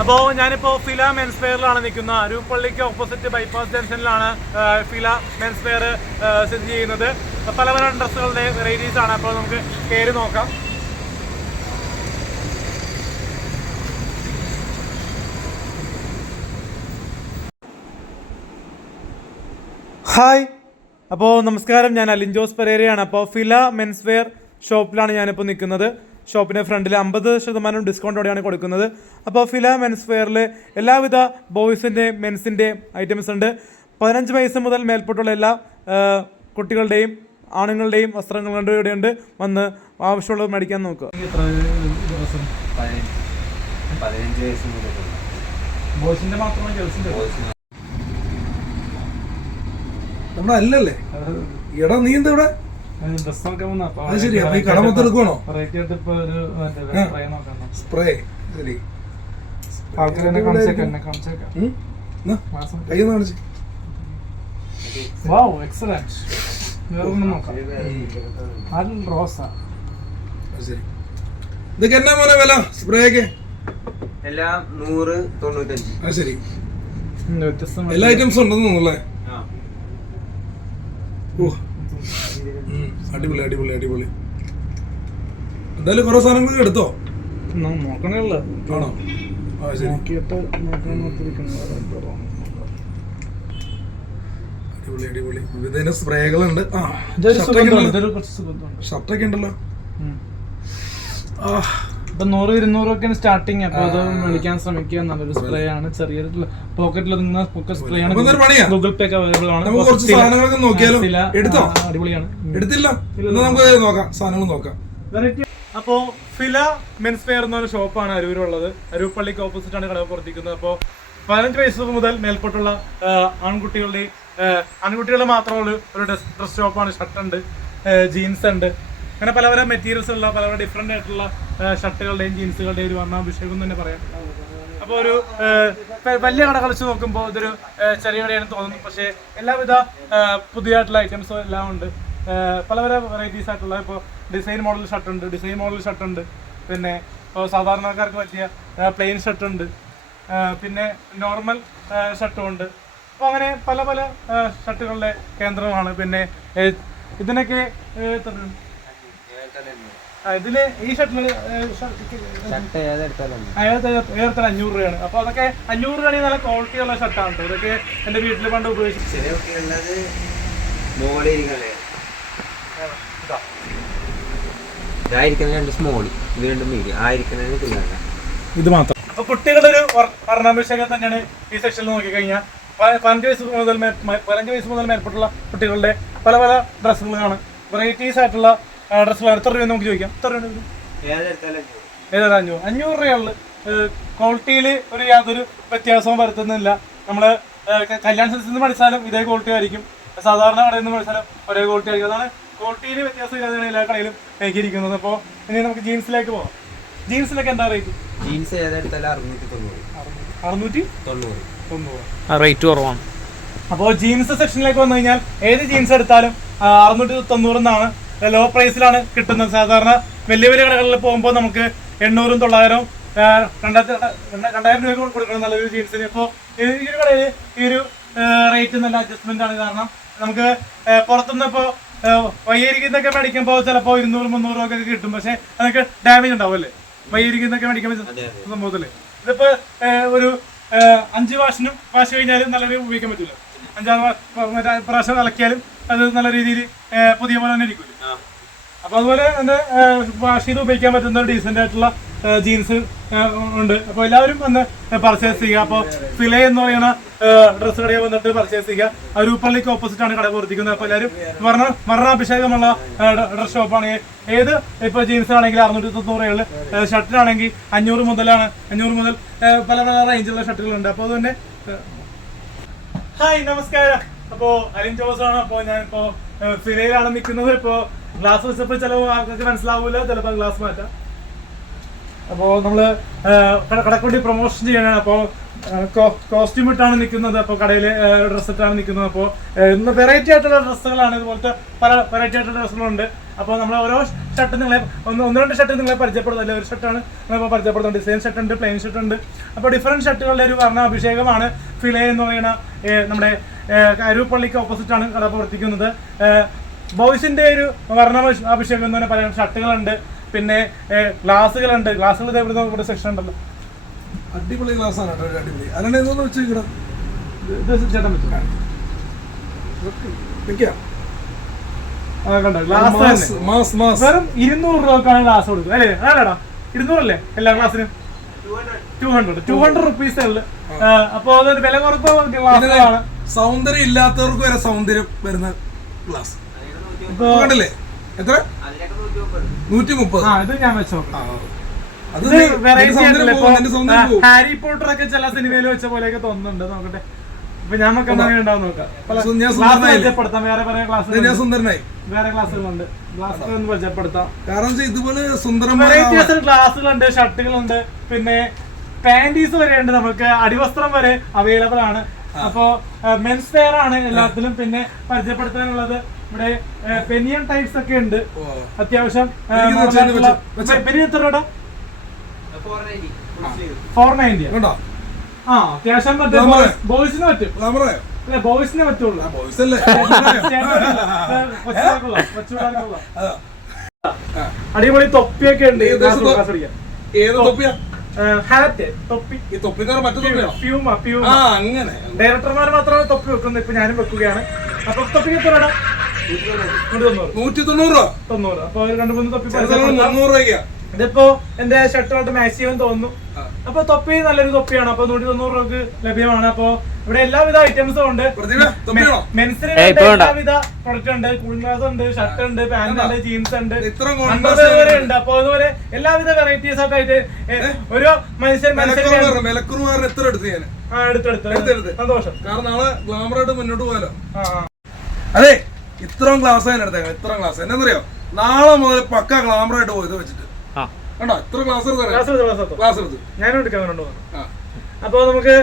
അപ്പോൾ ഞാനിപ്പോൾ Fila men's വെയറിലാണ് നിൽക്കുന്നത്. അരൂപ്പള്ളിക്ക് ഓപ്പോസിറ്റ് ബൈപ്പാസ് ജംഗ്ഷനിലാണ് ഫില മെൻസ് വെയർ സ്ഥിതി ചെയ്യുന്നത്. പല പല ഡ്രസ്സുകളുടെ വെറൈറ്റീസ് ആണ്. അപ്പോൾ നമുക്ക് കയറി നോക്കാം. ഹായ്, അപ്പോൾ നമസ്കാരം. ഞാൻ അലിൻ ജോസ് പെരേരയാണ്. അപ്പോൾ ഫില മെൻസ് വെയർ ഷോപ്പിലാണ് ഞാനിപ്പോൾ നിൽക്കുന്നത്. ഷോപ്പിൻ്റെ ഫ്രണ്ടിൽ 50% ഡിസ്കൗണ്ടോടെയാണ് കൊടുക്കുന്നത്. അപ്പോൾ ഫില മെൻസ് വെയറിൽ എല്ലാവിധ ബോയ്സിൻ്റെയും മെൻസിൻ്റെയും ഐറ്റംസ് ഉണ്ട്. 15 വയസ്സ് മുതൽ മേൽപോട്ടുള്ള എല്ലാ കുട്ടികളുടെയും ആണുങ്ങളുടെയും വസ്ത്രങ്ങൾ ഇവിടെയുണ്ട്. വന്ന് ആവശ്യമുള്ളത് മേടിക്കാൻ നോക്കുക. ബോയ്സിൻ്റെ മാത്രമേ ഗേൾസിൻ്റെ നമ്മുടെ അല്ലല്ലേ എടാ നീ എന്താ ഇവിടെ ശരി അപ്പൊ ഈ കട മൊത്തം എടുക്കുവാണോ? സ്പ്രേ ശരി കയ്യൊന്ന് കാണിച്ച്. ശരി ഇതൊക്കെ എന്നാ മോനെ വില സ്പ്രേയൊക്കെ? എല്ലാം 195. ശരി എല്ലാ ഐറ്റംസും ഉണ്ടെന്ന് തോന്നുന്നല്ലേ? അടിപൊളി അടിപൊളി അടിപൊളി. എന്തായാലും കുറെ സാധനങ്ങൾ എടുത്തോ? നോക്കണല്ലോ ആണോ? ആ ശരി അടിപൊളി അടിപൊളി. വിവിധ സ്പ്രേകളുണ്ട്. ഷർട്ടൊക്കെ ഉണ്ടല്ലോ. 100-200 സ്റ്റാർട്ടിങ്. അപ്പൊ അത് മേടിക്കാൻ ശ്രമിക്കുക. നല്ലൊരു സ്പ്രേ ആണ്. ചെറിയൊരു പോക്കറ്റിൽ പോക്കറ്റ് സ്പ്രേ ആണ്. ഗൂഗിൾ പേ ഒക്കെ അവൈലബിൾ ആണ്. അടിപൊളിയാണ്. എടുത്തില്ല നമുക്ക് നോക്കാം, സാധനങ്ങൾ നോക്കാം. അപ്പോ ഫില മെൻസ് വെയർ എന്നൊരു ഷോപ്പാണ് അരൂരുള്ളത്. അരൂപ്പള്ളിക്ക് ഓപ്പോസിറ്റ് ആണ് കട പ്രവർത്തിക്കുന്നത്. അപ്പോൾ 15 വയസ്സ് മുതൽ മേൽപോട്ടുള്ള ആൺകുട്ടികളുടെ മാത്രമുള്ള ഒരു ഡ്രസ് ഷോപ്പാണ്. ഷർട്ടുണ്ട്, ജീൻസ് ഉണ്ട്, അങ്ങനെ പല പല മെറ്റീരിയൽസ് ഉള്ള പല പല ഡിഫറെൻ്റ് ആയിട്ടുള്ള ഷർട്ടുകളുടെയും ജീൻസുകളുടെയും ഒരു വർണ്ണാഭിഷേകം തന്നെ പറയാം. അപ്പോൾ ഒരു വലിയ കട കളിച്ച് നോക്കുമ്പോൾ ഇതൊരു ചെറിയ കടയാണെന്ന് തോന്നുന്നു. പക്ഷേ എല്ലാവിധ പുതിയതായിട്ടുള്ള ഐറ്റംസും എല്ലാം ഉണ്ട്. പല പല വെറൈറ്റീസ് ആയിട്ടുള്ള ഇപ്പോൾ ഡിസൈൻ മോഡൽ ഷർട്ടുണ്ട്, പിന്നെ ഇപ്പോൾ സാധാരണക്കാർക്ക് പറ്റിയ പ്ലെയിൻ ഷർട്ടുണ്ട്, പിന്നെ നോർമൽ ഷർട്ടും ഉണ്ട്. അപ്പോൾ അങ്ങനെ പല പല ഷർട്ടുകളുടെ കേന്ദ്രമാണ്. പിന്നെ ഇതിനൊക്കെ ഇതില് ഈ ഷർട്ടിന് 500 രൂപയാണ്. അപ്പൊ അതൊക്കെ 500 രൂപയാണെങ്കിൽ നല്ല ക്വാളിറ്റി ഉള്ള ഷർട്ടാണ്. ഇതൊക്കെ എന്റെ വീട്ടിൽ പണ്ട് ഉപയോഗിച്ചു. ഇത് മാത്രം. അപ്പൊ കുട്ടികളുടെ ഒരു വർണ്ണാഭിഷേകം തന്നെയാണ് ഈ സെക്ഷനിൽ നോക്കിക്കഴിഞ്ഞാൽ. 15 വയസ്സ് മുതൽ മേൽപ്പെട്ടുള്ള കുട്ടികളുടെ പല പല ഡ്രസ്സുകളാണ്. വെറൈറ്റീസ് ആയിട്ടുള്ള ഡ്രസ്സുകൾ. എത്ര രൂപ നമുക്ക് ചോദിക്കാം? എത്ര രൂപ? 500 രൂപയുള്ള ക്വാളിറ്റിയിൽ ഒരു യാതൊരു വ്യത്യാസവും വരുത്തുന്നില്ല. നമ്മൾ കല്യാൺ സിൽക്സിൽ നിന്ന് പഠിച്ചാലും ഇതേ ക്വാളിറ്റി ആയിരിക്കും, സാധാരണ കടയിൽ നിന്ന് പഠിച്ചാലും ഒരേ ക്വാളിറ്റി ആയിരിക്കും. അതാണ് ക്വാളിറ്റിയിൽ വ്യത്യാസം ഇല്ലാതെയാണ് എല്ലാ കടയിലും മേക്കിയിരിക്കുന്നത്. അപ്പോൾ ഇനി നമുക്ക് ജീൻസിലേക്ക് പോകാം. ജീൻസിലൊക്കെ എന്താ റേറ്റ്? ജീൻസ് 690 റേറ്റ് കുറവാണ്. അപ്പോൾ ജീൻസ് സെക്ഷനിലേക്ക് വന്നു കഴിഞ്ഞാൽ ഏത് ജീൻസ് എടുത്താലും 690 എന്നാണ്. ലോ പ്രൈസിലാണ് കിട്ടുന്നത്. സാധാരണ വലിയ വലിയ കടകളിൽ പോകുമ്പോൾ നമുക്ക് 800-900 2000 രൂപ കൊടുക്കണം നല്ലൊരു ജീൻസിന്. ഇപ്പോൾ ഈ ഒരു കടയിൽ ഈ ഒരു റേറ്റ് നല്ല അഡ്ജസ്റ്റ്മെന്റ് ആണ്. കാരണം നമുക്ക് പുറത്തുനിന്ന് ഇപ്പോൾ വയ്യിരിക്കുന്നൊക്കെ മേടിക്കുമ്പോൾ ചിലപ്പോൾ 200-300 ഒക്കെ കിട്ടും. പക്ഷെ അതൊക്കെ ഡാമേജ് ഉണ്ടാവും അല്ലേ വയ്യിരിക്കുന്നൊക്കെ മേടിക്കുമ്പോൾ സംഭവത്തില്. ഇതിപ്പോ ഒരു 5 വാഷ് കഴിഞ്ഞാലും നല്ലൊരു ഉപയോഗിക്കാൻ പറ്റില്ല. 5-6 പ്രാവശ്യം ഇളക്കിയാലും അത് നല്ല രീതിയിൽ പുതിയ പോലെ തന്നെ ഇരിക്കും. അപ്പൊ അതുപോലെ തന്നെ വാഷ് ചെയ്ത് ഉപയോഗിക്കാൻ പറ്റുന്ന ഡീസെന്റ് ആയിട്ടുള്ള ജീൻസ് ഉണ്ട്. അപ്പൊ എല്ലാവരും വന്ന് പർച്ചേസ് ചെയ്യുക. അപ്പോൾ ഫില എന്ന് പറയുന്ന ഡ്രസ്സ് കടയിൽ വന്നിട്ട് പർച്ചേസ് ചെയ്യുക. അരൂപ്പള്ളിക്ക് ഓപ്പോസിറ്റ് ആണ് കട പ്രവർത്തിക്കുന്നത്. അപ്പൊ എല്ലാവരും വർണ്ണാഭിഷേകമുള്ള ഡ്രസ് ഷോപ്പാണ്. ഏത് ഇപ്പൊ ജീൻസ് ആണെങ്കിൽ 690 ഷർട്ടിനാണെങ്കിൽ 500 മുതൽ പല പല റേഞ്ചുള്ള ഷർട്ടുകളുണ്ട്. അപ്പോൾ അതുതന്നെ ഹായ് നമസ്കാരം. അപ്പോൾ അലിൻ ജോസ് ആണ്. അപ്പോൾ ഞാനിപ്പോ ഫിലയിലാണ് നിൽക്കുന്നത്. ഇപ്പോൾ ഗ്ലാസ് വെച്ചപ്പോൾ ചിലപ്പോൾ ആൾക്കാർക്ക് മനസ്സിലാവൂല, ചിലപ്പോൾ ഗ്ലാസ് മാറ്റാം. അപ്പോൾ നമ്മള് കടക്കൂടി പ്രൊമോഷൻ ചെയ്യണം. അപ്പോൾ കോസ്റ്റ്യൂം ഇട്ടാണ് നിൽക്കുന്നത്. അപ്പോൾ കടയിൽ ഡ്രസ്സ് ഇട്ടാണ് നിൽക്കുന്നത്. അപ്പോൾ ഇന്ന് വെറൈറ്റി ആയിട്ടുള്ള ഡ്രസ്സുകളാണ്. ഇതുപോലത്തെ പല വെറൈറ്റി ആയിട്ടുള്ള ഡ്രസ്സുകളുണ്ട്. അപ്പോൾ നമ്മൾ ഓരോ ഷർട്ട് നിങ്ങളെ ഒന്ന് രണ്ട് ഷർട്ട് നിങ്ങളെ പരിചയപ്പെടുന്നില്ല. ഒരു ഷർട്ടാണ് നിങ്ങളിപ്പോൾ പരിചയപ്പെടുന്നത്. ഡിസൈൻ ഷർട്ട് ഉണ്ട്, പ്ലെയിൻ ഷർട്ട് ഉണ്ട്. അപ്പോൾ ഡിഫറൻറ്റ് ഷർട്ടുകളുടെ ഒരു വർണ്ണ അഭിഷേകമാണ് ഫിലെ എന്ന് പറയുന്ന നമ്മുടെ അരൂപ്പള്ളിക്ക് ഓപ്പോസിറ്റാണ് കട പ്രവർത്തിക്കുന്നത്. ബോയ്സിൻ്റെ ഒരു വർണ്ണ അഭിഷേകം എന്ന് തന്നെ പറയാം. ഷർട്ടുകളുണ്ട്, പിന്നെ ഗ്ലാസുകളുണ്ട്. ഗ്ലാസുകൾ ഇവിടെ സെക്ഷൻ ഉണ്ടല്ലോ, അടിപൊളി ഗ്ലാസ്സാണ്. അടിപൊളി അല്ലാണ്ട് എന്തോന്ന് വെച്ചിരിക്കണം ചേട്ടൻ വെച്ചു വെറും 200 രൂപക്കാണ് ഗ്ലാസ് കൊടുക്കുക അല്ലേ? അല്ലേടാ 200 അല്ലേ എല്ലാ ക്ലാസ്സിനും? 200 റുപ്പീസേ ഉള്ളു. അപ്പൊ അതൊരു വില കുറപ്പ് ഗ്ലാസ്സുകളാണ്. സൗന്ദര്യം ഇല്ലാത്തവർക്ക് വരെ സൗന്ദര്യം വരുന്ന ഗ്ലാസ് കണ്ടില്ലേ? എത്ര? 130. ഇത് ഞാൻ വെച്ചോ. ഹാരി പോട്ടർ ഒക്കെ ചില സിനിമയിൽ വെച്ച പോലെയൊക്കെ തോന്നുന്നുണ്ട്. നോക്കട്ടെ, ഇപ്പൊ ഞമ്മക്ക് ഉണ്ടാവും നോക്കാം. വേറെ വേറെ ക്ലാസ്സുകളുണ്ട്, ഗ്ലാസ്സുകൾ ഒന്ന് പരിചയപ്പെടുത്താം. കാരണം ഇതുപോലെ വെറൈറ്റീസ് ഗ്ലാസ്സുകളുണ്ട്, ഷർട്ടുകളുണ്ട്, പിന്നെ പാന്റീസ് വരെ ഉണ്ട്. നമുക്ക് അടിവസ്ത്രം വരെ അവൈലബിൾ ആണ്. അപ്പോ മെൻസ് വെയർ ആണ് എല്ലാത്തിലും. പിന്നെ പരിചയപ്പെടുത്താനുള്ളത് ഇവിടെ പെനിയൻ ടൈപ്സ് ഒക്കെ ഉണ്ട്. അത്യാവശ്യം പെനിയൻ എത്ര രൂപ? 490. അത്യാവശ്യം ബോയ്സിന് പറ്റും. ബോയ്സിനെ പറ്റുള്ളൂ. അടിപൊളി തൊപ്പിയൊക്കെ ഉണ്ട്. ഹാറ്റ് തൊപ്പി. ഡയറക്ടർമാർ മാത്രമാണ് തൊപ്പി വെക്കുന്നത്. ഇപ്പൊ ഞാനും വെക്കുകയാണ്. അപ്പൊ തൊപ്പിക്ക് എത്ര രൂപ? 190. അപ്പൊ 2-3 തൊപ്പി. ഇതിപ്പോ എന്റെ ഷർട്ടുമായിട്ട് മാക്സിമം തോന്നുന്നു. അപ്പൊ തൊപ്പി നല്ലൊരു തൊപ്പിയാണ്. അപ്പൊ 190 രൂപക്ക് ലഭ്യമാണ്. അപ്പൊ ഇവിടെ എല്ലാവിധ ഐറ്റംസും ഉണ്ട്. മെൻസിന് എല്ലാവിധ പ്രൊഡക്റ്റ് ഉണ്ട്. കൂളിംഗ് ഗ്ലാസ് ഉണ്ട്, ഷർട്ട് ഉണ്ട്, പാന്റ് ഉണ്ട്, ജീൻസ് ഉണ്ട്, അണ്ടർവെയർ ഉണ്ട്. അപ്പൊ അതുപോലെ എല്ലാവിധ വെറൈറ്റീസ് ആയിട്ട് ഒരു മനുഷ്യൻ എടുത്തെടുത്ത് സന്തോഷം. കാരണം നാളെ ഗ്ലാമറായിട്ട് മുന്നോട്ട് പോകാലോ. അതെ, ഇത്രയും ക്ലാസ് ഞാൻ എടുത്തേക്കാം. ഇത്ര ക്ലാസ് എന്നാന്നറിയോ? നാളെ മുതൽ പക്ക ഗ്ലാമറായിട്ട് പോയത് വെച്ചിട്ട് കണ്ടോ? ഇത്ര ക്ലാസ് എടുത്ത് ഞാനും എടുക്കാൻ വേണ്ടി. അപ്പൊ നമുക്ക്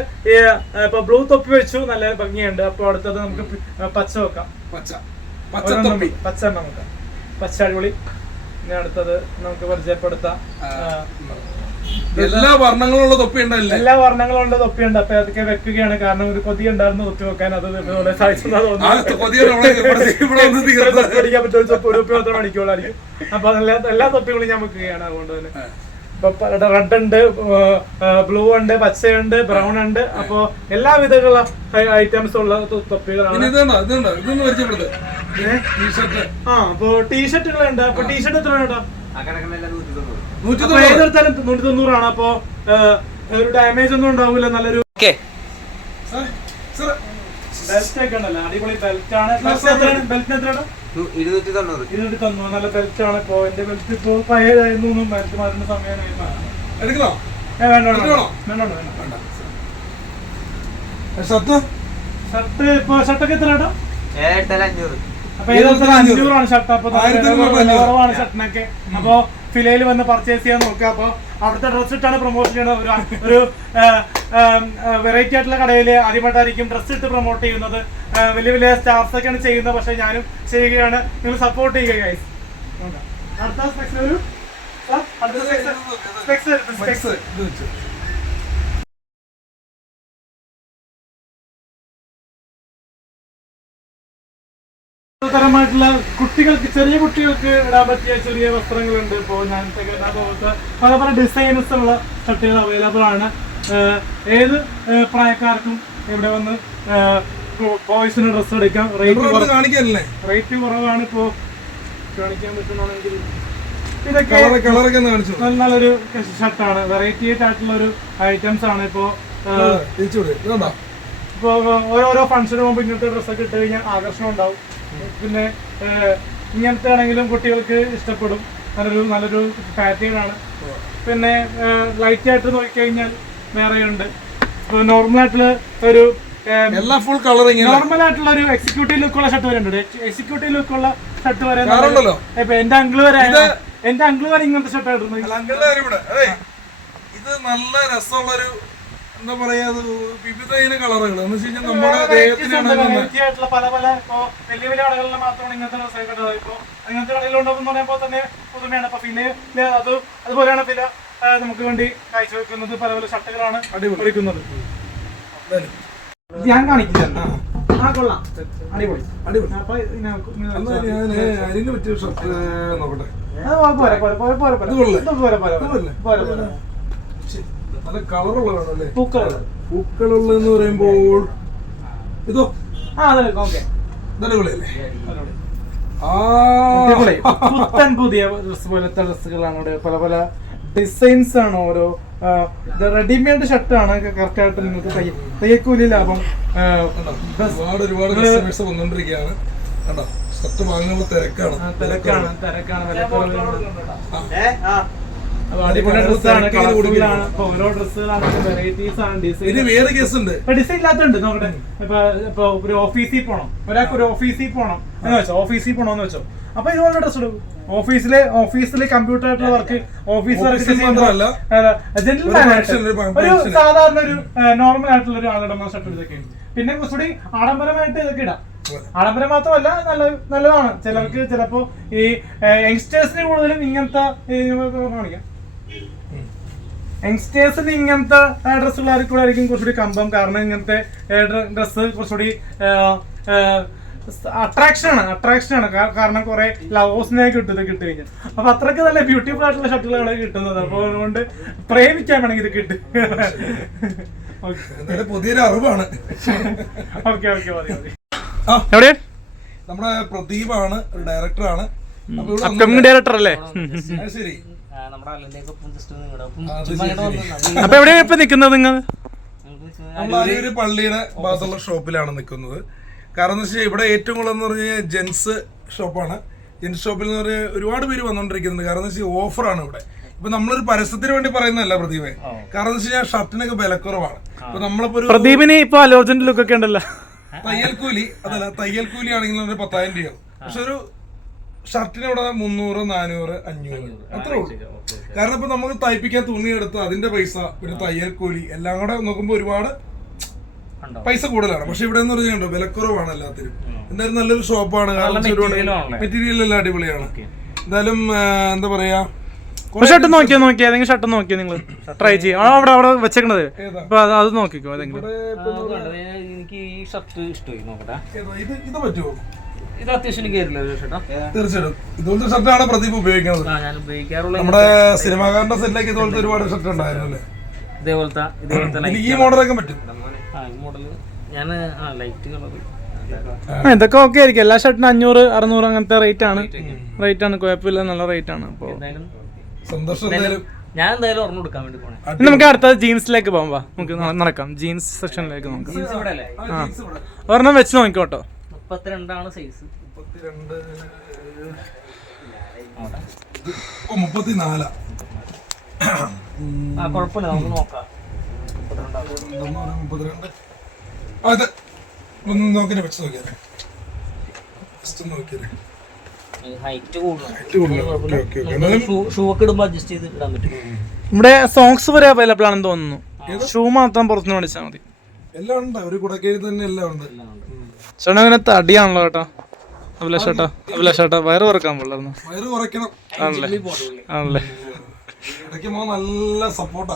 ഇപ്പൊ ബ്ലൂ തൊപ്പി വെച്ചു, നല്ല ഭംഗിയുണ്ട്. അപ്പൊ അടുത്തത് നമുക്ക് പച്ച വെക്കാം. പച്ച നമുക്ക് പച്ച അടിപൊളി. ഇനി അടുത്തത് നമുക്ക് പരിചയപ്പെടുത്താം. എല്ലാ വർണ്ണങ്ങളുള്ള തൊപ്പി ഉണ്ടല്ലോ. എല്ലാ വർണ്ണങ്ങളുള്ള തൊപ്പിയുണ്ട്. അപ്പൊ അതൊക്കെ വെക്കുകയാണ്. കാരണം ഒരു കൊതി ഉണ്ടായിരുന്നു തൊപ്പി വെക്കാൻ. അത് ഇതുപോലെ സാധിച്ചതാ തോന്നുന്നു. അടിക്കുള്ളായിരിക്കും. അപ്പൊ എല്ലാ തൊപ്പികളും ഞാൻ വെക്കുകയാണ്. അതുകൊണ്ട് തന്നെ ഇപ്പൊ റെഡ് ഉണ്ട്, ബ്ലൂ ഉണ്ട്, പച്ചയുണ്ട്, ബ്രൗൺ ഉണ്ട്. അപ്പൊ എല്ലാവിധമുള്ള ഐറ്റംസ് ഉള്ള തൊപ്പികളാണ്. അപ്പൊ ടീഷർട്ടുകളുണ്ട്. അപ്പൊ ടീഷർട്ട് എത്ര കേട്ടോ? ഏതെടുത്താലും 190 ആണ്. അപ്പൊ ഒരു ഡാമേജ് ഒന്നും ഉണ്ടാവില്ല. നല്ലൊരു ബെൽറ്റ് ഒക്കെ ഉണ്ടല്ലോ, അടിപൊളി ബെൽറ്റ് ആണ്. ബെൽറ്റിന് എത്രയാണ്? 290. നല്ല ബെൽറ്റ് ആണ്. ഇപ്പൊ എന്റെ ബെൽറ്റ് ഇപ്പൊ പഴയതായിരുന്നു. ബെൽറ്റ് മാറ്റുന്ന സമയമായി. ഷർട്ട് ഇപ്പൊ ഷർട്ടൊക്കെ എത്ര കേട്ടോ? 7500. അപ്പൊ 500 ആണ് ഷർട്ട്. അപ്പൊ കുറവാണ് ഷർട്ടിനൊക്കെ. അപ്പൊ ഫിലയിൽ വന്ന് പർച്ചേസ് ചെയ്യാൻ നോക്കുക. അപ്പൊ അവിടുത്തെ ഡ്രസ് ഇട്ടാണ് പ്രൊമോട്ട് ചെയ്യുന്നത്. ഒരു വെറൈറ്റി ആയിട്ടുള്ള കടയിൽ ആദ്യമായിട്ടായിരിക്കും ഡ്രസ് ഇട്ട് പ്രൊമോട്ട് ചെയ്യുന്നത്. വലിയ വലിയ സ്റ്റാർസ് ഒക്കെയാണ് ചെയ്യുന്നത്. പക്ഷെ ഞാനും ചെയ്യുകയാണ്. നിങ്ങൾ സപ്പോർട്ട് ചെയ്യുക ഗൈസ്. അടുത്ത സ്പെക്സ് തരമായിട്ടുള്ള കുട്ടികൾക്ക്, ചെറിയ കുട്ടികൾക്ക് ഇടാൻ പറ്റിയ ചെറിയ വസ്ത്രങ്ങളുണ്ട്. ഇപ്പോൾ ഞാൻ പോലത്തെ പല പല ഡിസൈൻസ് ഉള്ള ഷർട്ടുകൾ അവൈലബിൾ ആണ്. ഏത് പ്രായക്കാർക്കും ഇവിടെ വന്ന് ബോയ്സിന് ഡ്രസ്സ് എടുക്കാം. റേറ്റ് കുറവാണ്. ഇപ്പോ കാണിക്കാൻ പറ്റുന്നാണെങ്കിൽ ഇതൊക്കെ നല്ലൊരു ഷർട്ടാണ്. വെറൈറ്റി ആയിട്ടുള്ള ഒരു ഐറ്റംസ് ആണ്. ഇപ്പോ ഓരോരോ ഫംഗ്ഷന് പോകുമ്പോൾ ഇങ്ങനത്തെ ഡ്രസ്സൊക്കെ ഇട്ട് കഴിഞ്ഞാൽ ആകർഷണം ഉണ്ടാവും. പിന്നെ ഇങ്ങനത്തെ ആണെങ്കിലും കുട്ടികൾക്ക് ഇഷ്ടപ്പെടും. നല്ലൊരു പാറ്റേൺ ആണ്. പിന്നെ ലൈറ്റ് ആയിട്ട് നോക്കിക്കഴിഞ്ഞാൽ വേറെ ഉണ്ട്. ഇപ്പൊ നോർമൽ ആയിട്ടുള്ള ഒരു നോർമൽ ആയിട്ടുള്ള ഒരു എക്സിക്യൂട്ടീവ് ലുക്കുള്ള ഷർട്ട് വരെ ഉണ്ട്. എക്സിക്യൂട്ടീവ് ലുക്കുള്ള ഷർട്ട് വരെ ഇപ്പൊ എന്റെ അങ്കിള് വരെ ഇങ്ങനത്തെ ഷർട്ട് ഇടുന്നത്. ഇത് നല്ല രസമുള്ളൊരു എന്താ പറയാ, അത് വിവിധ ഇന കളറുകൾ എന്ന് വെച്ച് കഴിഞ്ഞാൽ നമ്മുടെ ദേഹത്തിനാണ് വെറൈറ്റി ആയിട്ടുള്ള പല പല ഇപ്പോ വലിയ വലിയ കടകളിൽ മാത്രമാണ് ഇങ്ങനത്തെ ഡ്രസ്സ് കിട്ടുന്നത്. ഇപ്പൊ അങ്ങനത്തെ കടയിലുണ്ടെന്ന് പറയുമ്പോൾ തന്നെ പുതുമയാണ്. അപ്പൊ പിന്നെ അതുപോലെയാണ് പിന്നെ നമുക്ക് വേണ്ടി കാഴ്ചവെക്കുന്നത് പല പല ഷർട്ടുകളാണ് അടിപൊളിക്കുന്നത്. ഞാൻ കാണിക്കില്ല. കൊള്ളാം, അടിപൊളി അടിപൊളി. അപ്പൊ അതിന് പറ്റിയ ഷർട്ട് നോക്കട്ടെ. നല്ല കളറുള്ളതാണല്ലേ, പൂക്കളുള്ളതെന്ന് പറയുമ്പോൾ ഇതോ പുത്തൻ പുതിയ ഡ്രസ് പോലത്തെ ഡ്രസ്സുകളാണ് ഇവിടെ. പല പല ഡിസൈൻസ് ആണ് ഓരോ. റെഡിമെയ്ഡ് ഷർട്ടാണ്. കറക്റ്റ് ആയിട്ട് നിങ്ങൾക്ക് തയ്യക്കൂലി ലാഭം. ഒരുപാട് കസ്റ്റമേഴ്സ് വന്നോണ്ടിരിക്കുകയാണ് കേട്ടോ. ഷർട്ട് വാങ്ങാനുള്ള തിരക്കാണ്. അടിപൊളി ഡ്രസ്സാണ്, കളർഫുള്ളാണ്. ഓരോ ഡ്രസ്സുകളാണെങ്കിൽ വെറൈറ്റീസ് ആണ്. ഡിസൈൻ ഇല്ലാത്തുണ്ട്. നോക്കട്ടെ, ഇപ്പൊ ഒരു ഓഫീസിൽ പോകണം, ഒരാൾക്ക് ഒരു ഓഫീസിൽ പോകണം എന്ന് വെച്ചോ, ഓഫീസിൽ പോകണമെന്ന് വെച്ചോ, അപ്പൊ ഇതുപോലെ ഡ്രസ് എടുക്കും. ഓഫീസിലെ കമ്പ്യൂട്ടർ ആയിട്ടുള്ള വർക്ക്, ഓഫീസ് ഒരു സാധാരണ ഒരു നോർമൽ ആയിട്ടുള്ള ഒരു ആളിടുന്ന ഷർട്ട് ഇതൊക്കെ. പിന്നെ കുറച്ചുകൂടി ആഡംബരമായിട്ട് ഇതൊക്കെ ഇടാം. ആഡംബരം മാത്രമല്ല, നല്ലതാണ്. ചിലർക്ക് ചിലപ്പോ ഈ യങ്സ്റ്റേഴ്സിന് കൂടുതലും ഇങ്ങനത്തെ കാണിക്കാം. യങ്സ്റ്റേഴ്സിന് ഇങ്ങനത്തെ ഡ്രസ്സുകളായിരിക്കും കുറച്ചുകൂടി കമ്പം. കാരണം ഇങ്ങനത്തെ ഡ്രസ്സ് കുറച്ചുകൂടി അട്രാക്ഷനാണ്. കാരണം കുറെ ലവേഴ്സിനെ കിട്ടും കിട്ടി കഴിഞ്ഞാൽ. അപ്പൊ അത്രയ്ക്ക് നല്ല ബ്യൂട്ടിഫുൾ ആയിട്ടുള്ള ഷർട്ടുകളാണ് കിട്ടുന്നത്. അപ്പൊ അതുകൊണ്ട് പ്രേമിക്കാൻ വേണമെങ്കിൽ ഇത് കിട്ടും. പുതിയൊരു അറിവാണ്. ഓക്കെ ഓക്കെ മതി മതി. എവിടെ നമ്മുടെ പ്രദീപാണ്, ഒരു ഡയറക്ടറാണ്, ഡയറക്ടർ അല്ലേ? ശരി. അപ്പൊ എവിടെയാ ഇപ്പൊ നിക്കുന്നത് നിങ്ങൾ? നമ്മൾ അരിയൊരു പള്ളിയുടെ ഭാഗത്തുള്ള ഷോപ്പിലാണ് നിൽക്കുന്നത്. കാരണം എന്ന് വെച്ചാൽ ഇവിടെ ഏറ്റവും കൂടുതൽ എന്ന് പറഞ്ഞു കഴിഞ്ഞാൽ ജെൻസ് ഷോപ്പാണ്. ജെൻസ് ഷോപ്പിൽ എന്ന് പറഞ്ഞാൽ ഒരുപാട് പേര് വന്നുകൊണ്ടിരിക്കുന്നുണ്ട്. കാരണം എന്ന് വെച്ചാൽ ഓഫറാണ് ഇവിടെ. ഇപ്പൊ നമ്മളൊരു പരസ്യത്തിന് വേണ്ടി പറയുന്നതല്ല പ്രദീപേ. കാരണം എന്ന് വെച്ച് കഴിഞ്ഞാൽ ഷർട്ടിനൊക്കെ വിലക്കുറവാണ്. ഇപ്പൊ നമ്മളിപ്പോ പ്രദീപിന് ഇപ്പൊ അലോർജന്റ് ലുക്ക് ഒക്കെ ഉണ്ടല്ലോ. തയ്യൽ കൂലി ആണെങ്കിലും ഒരു 10,000 രൂപയാവും. പക്ഷെ ഒരു ഷർട്ടിന് ഇവിടെ 300, 400, 500 അത്രേ ഉള്ളൂ. കാരണം ഇപ്പൊ നമുക്ക് തയ്പ്പിക്കാൻ തുണി എടുത്ത് അതിന്റെ പൈസ, പിന്നെ തയ്യൽ കൂലി എല്ലാം കൂടെ നോക്കുമ്പോ ഒരുപാട് പൈസ കൂടുതലാണ്. പക്ഷെ ഇവിടെ എന്ന് പറഞ്ഞാൽ വിലക്കുറവാണ് എല്ലാത്തിനും. എന്തായാലും നല്ലൊരു ഷോപ്പാണ്. മെറ്റീരിയൽ എല്ലാം അടിപൊളിയാണ്. എന്തായാലും എന്താ പറയാ, ഷർട്ട് നോക്കിയാ ഏതെങ്കിലും ഷർട്ട് നോക്കിയാ നിങ്ങൾ ട്രൈ ചെയ്യാം. അവിടെ വെച്ചേക്കണത് അത് നോക്കിക്കോ. എനിക്ക് ഈ ഷർട്ട് ഇഷ്ടമായി. നോക്കട്ടെ, ഇത് പറ്റുമോ? ഇത് അത്യാവശ്യം കയറില്ല ഷർട്ടാ. തീർച്ചയായിട്ടും ഇതുപോലത്തെ ഷർട്ടാണ് പ്രദീപ് ഉപയോഗിക്കുന്നത്. ഞാൻ ഉപയോഗിക്കാറുള്ള നമ്മുടെ സിനിമാക്കാരന്റെ സെറ്റിലേക്ക് ഇതുപോലത്തെ ഒരുപാട് ഷർട്ട് ഉണ്ടായിരുന്നു അല്ലേ? ഇതേപോലത്തെ ഈ മോഡലൊക്കെ പറ്റും. മോഡല് ഞാൻ ലൈറ്റ് കളർ ഇതൊക്കെ ഓക്കെ ആയിരിക്കും. എല്ലാ ഷർട്ടിനും 500, 600 അങ്ങനത്തെ റേറ്റ് ആണ്. കുഴപ്പമില്ല, നല്ല റേറ്റ് ആണ്. അപ്പൊ സന്തോഷം. ഞാൻ എന്തായാലും ഒരെണ്ണം എടുക്കാൻ വേണ്ടി പോണേ. നമുക്ക് അടുത്ത ജീൻസിലേക്ക് പോകാം. നമുക്ക് നടക്കാം, ജീൻസ് സെക്ഷനിലേക്ക് നോക്കാം. ഒരെണ്ണം വെച്ച് നോക്കിക്കോട്ടോ. 32 സൈസ്. 34. കുഴപ്പമില്ല, നമുക്ക് നോക്കാം. 32 അത് ഒന്ന് നോക്കിയാലേ വെച്ച് നോക്കിയാലേ നോക്കിയാലേ ഹൈറ്റ് കൂടുതലാണ്. ഷൂ ഒക്കെ ഇടുമ്പോ അഡ്ജസ്റ്റ് ചെയ്ത് ഇടാൻ പറ്റും. ഇവിടെ സോങ്സ് വരെ അവൈലബിൾ ആണെന്ന് തോന്നുന്നു. ഷൂ മാത്രം പുറത്തുനിന്ന് മേടിച്ചാൽ മതി. എല്ലാം ഉണ്ട്. ഒരു കുടക്കേരി തന്നെ എല്ലാം ഉണ്ട്. ചേട്ടാ അങ്ങനെ തടിയാണല്ലോ കേട്ടോ. അഭിലാഷേട്ടാ വയറ് കുറക്കാൻ പാടില്ലായിരുന്നു. വയറ് കുറയ്ക്കണം ആണല്ലേ? ഇടയ്ക്ക് നല്ല സപ്പോർട്ടാ.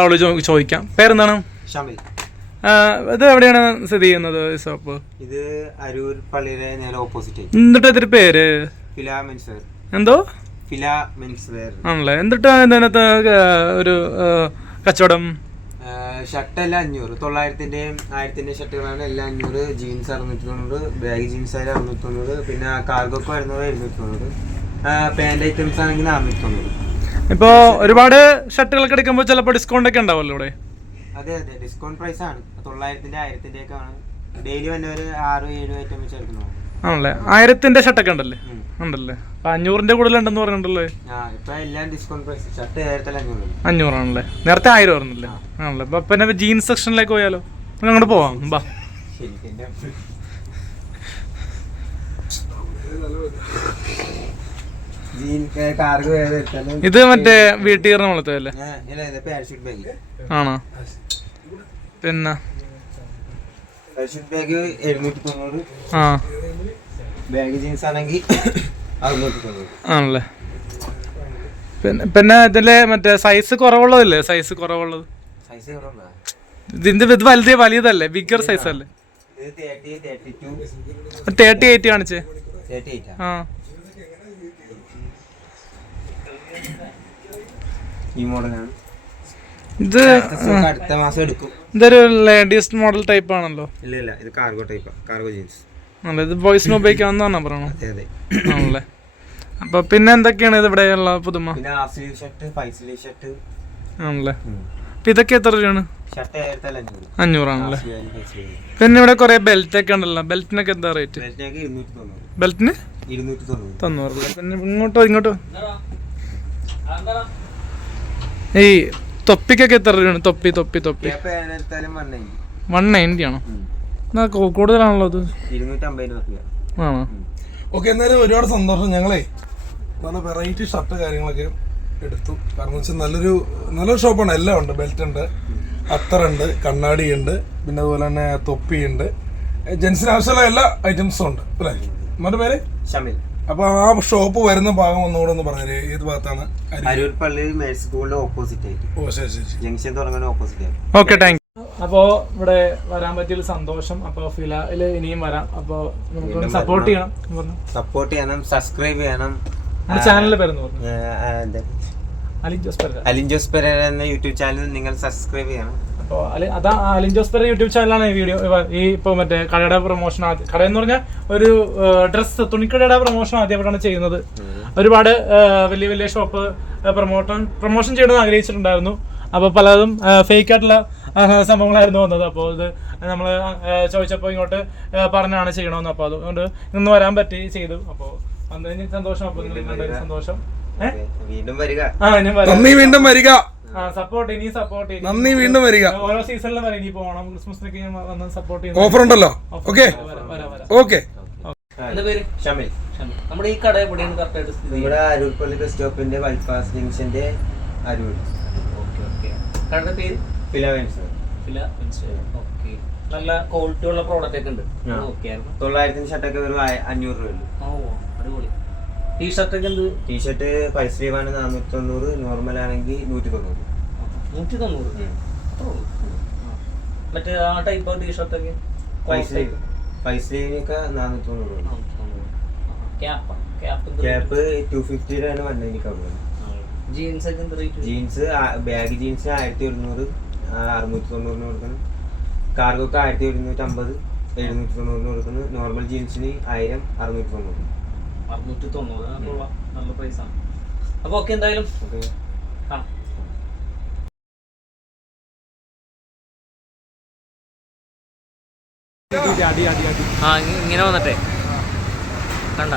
അവള് ചോദിക്കാം, പേരെന്താണ്? ഇത് എവിടെയാണ് സ്ഥിതി ചെയ്യുന്നത് ഷോപ്പ്? ഇത് അരൂർ പള്ളിയുടെ നേരെ ഓപ്പോസിറ്റ്. എന്നിട്ട് ഇതിന്റെ പേര് എന്തോ? ആണല്ലേ? എന്നിട്ട് ഇതിനകത്ത് ഒരു കച്ചവടം ഷർട്ടെല്ലാം 500, 900-ന്റെയും 1000-ന്റെയും ഷർട്ടുകളാണ് എല്ലാം 500. ജീൻസ് 690, ബാഗി ജീൻസ് ആയാലും 690, പിന്നെ കാർഗോക്ക് വരുന്നത് 790, പാന്റ് ഐറ്റംസ് ആണെങ്കിൽ 490. ഇപ്പൊ ഒരുപാട് ഷർട്ടുകളൊക്കെ എടുക്കുമ്പോൾ ചിലപ്പോൾ ഡിസ്കൗണ്ട് ഒക്കെ ഉണ്ടാവല്ലോ ഇവിടെ? അതെ അതെ, ഡിസ്കൗണ്ട് പ്രൈസ് ആണ്. 900-ന്റെ 1000-ന്റെ ഒക്കെ ആണ്. ഡെയിലി തന്നെ ഒരു 6-7 ഐറ്റം വെച്ച് എടുക്കുന്നു. ആണല്ലേ? 1000-ന്റെ ഷർട്ടൊക്കെ ഉണ്ടല്ലേ? 500-ന്റെ കൂടുതലുണ്ടെന്ന് പറഞ്ഞിട്ടുണ്ടല്ലോ. ഇപ്പൊ എല്ലാം ഡിസ്കൗണ്ട് പ്രൈസ്. ഷർട്ട് 1500 ആണല്ലേ? നേരത്തെ 1000 ആയിരുന്നല്ലേ? ആണല്ലേ? അപ്പൊ പിന്നെ ജീൻസ് സെക്ഷനിലേക്ക് പോയാലോ? അങ്ങോട്ട് പോവാം. ബാ. ജീൻ കാർഗോ ഏത് എടുത്താലും ഇത് മറ്റേ വീട്ടീറിന് പോലത്തെ അല്ലേ? Parachute bag. ആണോ? പിന്നെ പാരഷൂട്ട് ബാഗ് 790. ആ ബാഗ് ജീൻസ് ആണെങ്കിൽ 690. ആണല്ലേ. പിന്നെ ഇതില് മറ്റേ സൈസ് കുറവുള്ളതല്ലേ? സൈസ് കുറവുള്ളത് സൈസ് കുറവുണ്ടോ? ഇതിന്റെ ഇത് വലിയതല്ലേ? ബിഗർ സൈസ് അല്ലേ? ഇത് 30, 32, 38 കാണിച്ചേ. 38. ആ ഈ മോഡലാണ്. ഇത് അടുത്ത മാസം എടുക്കും. ഇതൊരു ലേഡീസ് മോഡൽ ടൈപ്പ് ആണല്ലോ. ഇല്ല ഇത് കാർഗോ ടൈപ്പാ, കാർഗോ ജീൻസ്. ആണല്ലേ? ഇത് ബോയ്സിന് ഉപയോഗിക്കാവുന്നതാണോ പറയണോ? അതെ. ആണല്ലേ. അപ്പൊ പിന്നെ എന്തൊക്കെയാണ് ഇത് ഇവിടെയുള്ള പുതുമ? പിന്നെ half sleeve shirt, 5 sleeve shirt. ആണല്ലേ. അപ്പൊ ഇതൊക്കെ എത്ര രൂപയാണ്? ഷർട്ട് 1500. 500 ആണല്ലേ. പിന്നെ ഇവിടെ കുറെ ബെൽറ്റ് ഒക്കെ ഉണ്ടല്ലോ. ബെൽറ്റിനൊക്കെ എന്താ റേറ്റ്? ബെൽറ്റിനൊക്കെ 290. ബെൽറ്റിന് 290. 90. പിന്നെ ഇങ്ങോട്ടോ ഈ തൊപ്പിക്കൊക്കെ എത്ര രൂപയാണ്? തൊപ്പി ക്യാപ്പ് ഏതെടുത്താലും 190. 190 ആണോ? എന്നാ കൂടുതലാണല്ലോ അത്. 250 രൂപ. ആണോ? ഓക്കെ, എന്നാലും ഒരുപാട് സന്തോഷം. ഞങ്ങളെ നല്ല വെറൈറ്റി ഷർട്ട് കാര്യങ്ങളൊക്കെ എടുത്തു. കാരണം വെച്ചാൽ നല്ലൊരു ഷോപ്പാണ്. എല്ലാം ഉണ്ട്. ബെൽറ്റ് ഉണ്ട്, അത്തറുണ്ട്, കണ്ണാടി ഉണ്ട്, പിന്നെ അതുപോലെ തന്നെ തൊപ്പിയുണ്ട്. ജെൻസിന് ആവശ്യമുള്ള എല്ലാ ഐറ്റംസും ഉണ്ട് അല്ലേ? നമ്മുടെ പേര് ഷമിൽ. അപ്പൊ ആ ഷോപ്പ് വരുന്ന ഭാഗം ഒന്നുകൂടെ ഒന്ന് പറഞ്ഞേ, ഏത് ഭാഗത്താണ്? അരൂർ പള്ളി മേഴ്സ് സ്കൂളിന്റെ ഓപ്പോസിറ്റ് ആയിട്ട്. ഓ ശരി. ജംഗ്ഷൻ തുടങ്ങുന്ന ഓപ്പോസിറ്റ് ആയിട്ട്. Okay, thank you. അപ്പോൾ ഇവിടെ വരാൻ പറ്റിയൊരു സന്തോഷം. അപ്പോൾ ഫിലയിൽ ഇനിയും വരാം. അപ്പോൾ നമുക്ക് സപ്പോർട്ട് ചെയ്യണം, സബ്സ്ക്രൈബ് ചെയ്യണം. ചാനലിന്റെ പേരെന്ന് പറഞ്ഞു അലിൻ ജോസ് പെരേര എന്ന യൂട്യൂബ് ചാനൽ നിങ്ങൾ സബ്സ്ക്രൈബ് ചെയ്യണം. അപ്പോൾ അതാ അലിൻ ജോസ് പെരേര യൂട്യൂബ് ചാനലാണ് ഈ വീഡിയോ. ഈ ഇപ്പോൾ മറ്റേ കടയുടെ പ്രൊമോഷൻ, കടയെന്ന് പറഞ്ഞാൽ ഒരു തുണിക്കടയുടെ പ്രൊമോഷൻ ആദ്യമായിട്ടാണ് ചെയ്യുന്നത്. ഒരുപാട് വലിയ വലിയ ഷോപ്പ് പ്രൊമോഷൻ ചെയ്യണമെന്ന് ആഗ്രഹിച്ചിട്ടുണ്ടായിരുന്നു. അപ്പോൾ പലതും ഫേക്ക് ആയിട്ടുള്ള സംഭവങ്ങളായിരുന്നു വന്നത്. അപ്പോൾ ഇത് നമ്മൾ ചോദിച്ചപ്പോൾ ഇങ്ങോട്ട് പറഞ്ഞാണ് ചെയ്യണമെന്ന്. അപ്പോൾ അതുകൊണ്ട് ഇന്ന് വരാൻ പറ്റി, ചെയ്തു. അപ്പോൾ വന്നതിന് സന്തോഷം. അപ്പോൾ നിങ്ങളുടെ സന്തോഷം. വീണ്ടും വരിക. വീണ്ടും വരിക. സപ്പോർട്ട് ചെയ്യും. നന്ദി, വീണ്ടും വരിക. ഓരോ സീസണിലും വരെ ഇനി പോകണം. ക്രിസ്മസിനൊക്കെ വന്ന് സപ്പോർട്ട് ചെയ്യും. ഓഫർ ഉണ്ടല്ലോ. ഓക്കെ. എന്താ പേര്? ഷമിൽ. നമ്മുടെ ഈ കട എവിടെയാണ് കറക്റ്റായിട്ട്? നമ്മുടെ അരൂർ പള്ളി ബസ് സ്റ്റോപ്പിന്റെ ബൈപ്പാസ് ജംഗ്ഷന്റെ അരൂർ. കടയുടെ പേര് ഫിലവൻസ്. ഓക്കെ. നല്ല ക്വാളിറ്റി ഉള്ള പ്രോഡക്റ്റ് ഒക്കെ ഉണ്ട്. 900 ഷർട്ടൊക്കെ വെറും 500 രൂപയുള്ളൂ. അടിപൊളി. ടീഷർട്ട് ഒക്കെ എന്ത്? ടീഷർട്ട് 5 സ്ലീവ് ആണ് 490, നോർമൽ ആണെങ്കിൽ 190. 190? മറ്റേ ആ ടൈപ്പ് ടീഷർട്ട് ഒക്കെ 5 സ്ലീവിനൊക്കെ 490. ക്യാപ്പ് 250 190. ജീൻസ് ഒക്കെ എന്ത് റേറ്റ്? ജീൻസ് ബാഗ് ജീൻസ് 1100, 690 കൊടുക്കണം. കാർഗോക്ക് 1150, 790 കൊടുക്കുന്നു. നോർമൽ ജീൻസിന് 1000, 690. 690 നല്ല പ്രൈസാണ്. അപ്പോൾ ഓക്കെ, എന്തായാലും കാണാം. ഇങ്ങനെ വന്നിട്ടെ കണ്ട